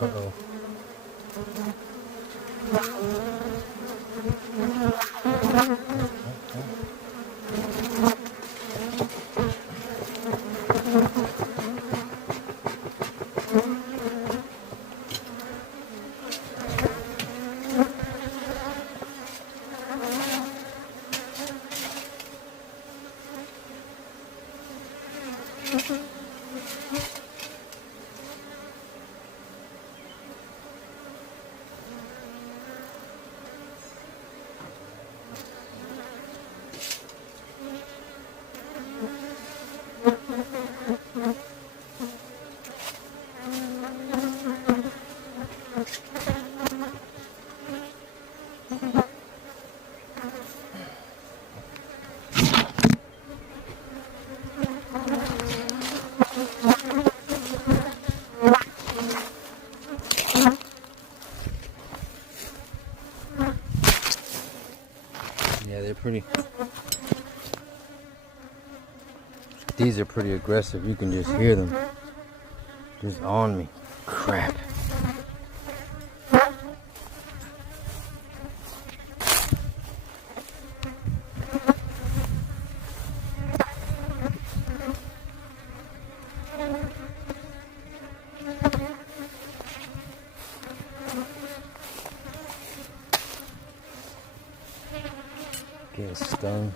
Uh-oh. Yeah, they're pretty. These are pretty aggressive. You can just hear them. Just on me. Crap. Get stung.